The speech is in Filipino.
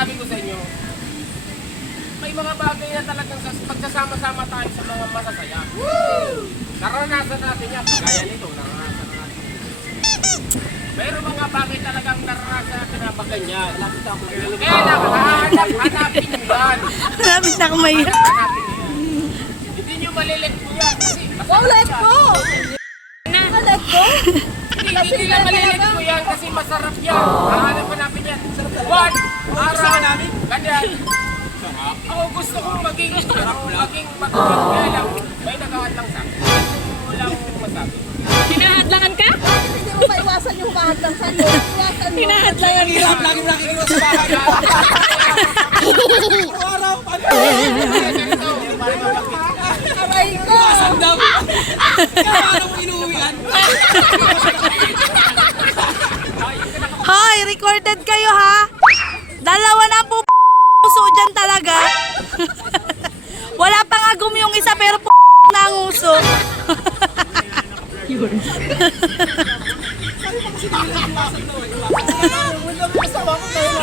sabi ko sa inyo, may mga bagay na talagang pagsasama-sama tayo sa mga masasaya. Naranasan natin yan. Kaya nito, naranasan natin. Mayroon mga bagay talagang naranasan natin na ganyan. Kaya hanapin nyo yan. Hanapin na kamay. Hanapin nyo yan. Hindi nyo malilit po yan. Kasi Let go! Let go? hindi lang malilit po yan kasi masarap yan. Hanapin yan. One, araw, ganyan. Ako gusto kong maging kaya lang, may nagahat lang sa akin. Walang masabi. Hinahadlangan ka? Hindi mo maiwasan yung humahadlang sa'yo. Iwasan mo. Hinahadlangan ka. Hirap, lagi nakikiwas sa bahay. Araw-araw, ano? Aray ko! Asan daw? Kaya mo inuwian? Hoy, recorded kayo ha? Dalawa na po puso dyan talaga. Wala pang agum yung isa pero na ang uso. Wala mo kasama ko tayo.